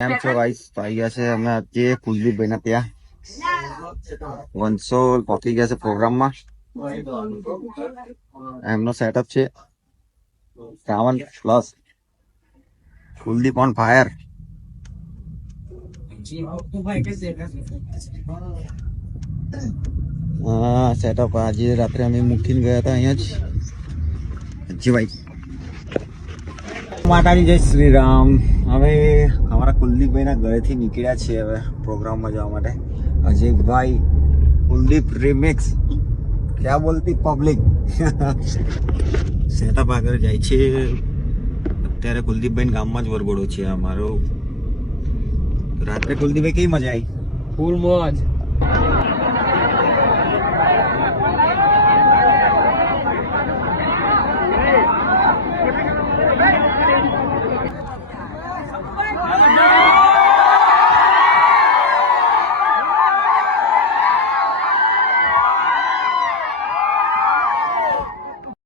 કેમ છો ગાઈસ? આવી ગયા છે અમે આજે કુલદીપભાઈ ના ત્યાં વંશોલ પહોંચી ગયા છે પ્રોગ્રામમાં. એમનો સેટઅપ છે Shravan plus Kuldeep on fire. હા સેટઅપ આજે રાત્રે અમે મૂકીને ગયા હતા અહીંયા જ. જીભાઈ માતાજી જય શ્રી રામ. હવે અમારા કુલદીપભાઈ ના ઘરેથી નીકળ્યા છીએ હવે પ્રોગ્રામમાં જવા માટે. અજયભાઈ કુલદીપ રિમિક્સ ક્યાં બોલતી પબ્લિક સેટઅપ આગળ જાય છે. અત્યારે કુલદીપભાઈ ગામમાં જ વરઘોડો છે અમારો. રાત્રે કુલદીપભાઈ કેવી મજા આવી? ફૂલ મોજ.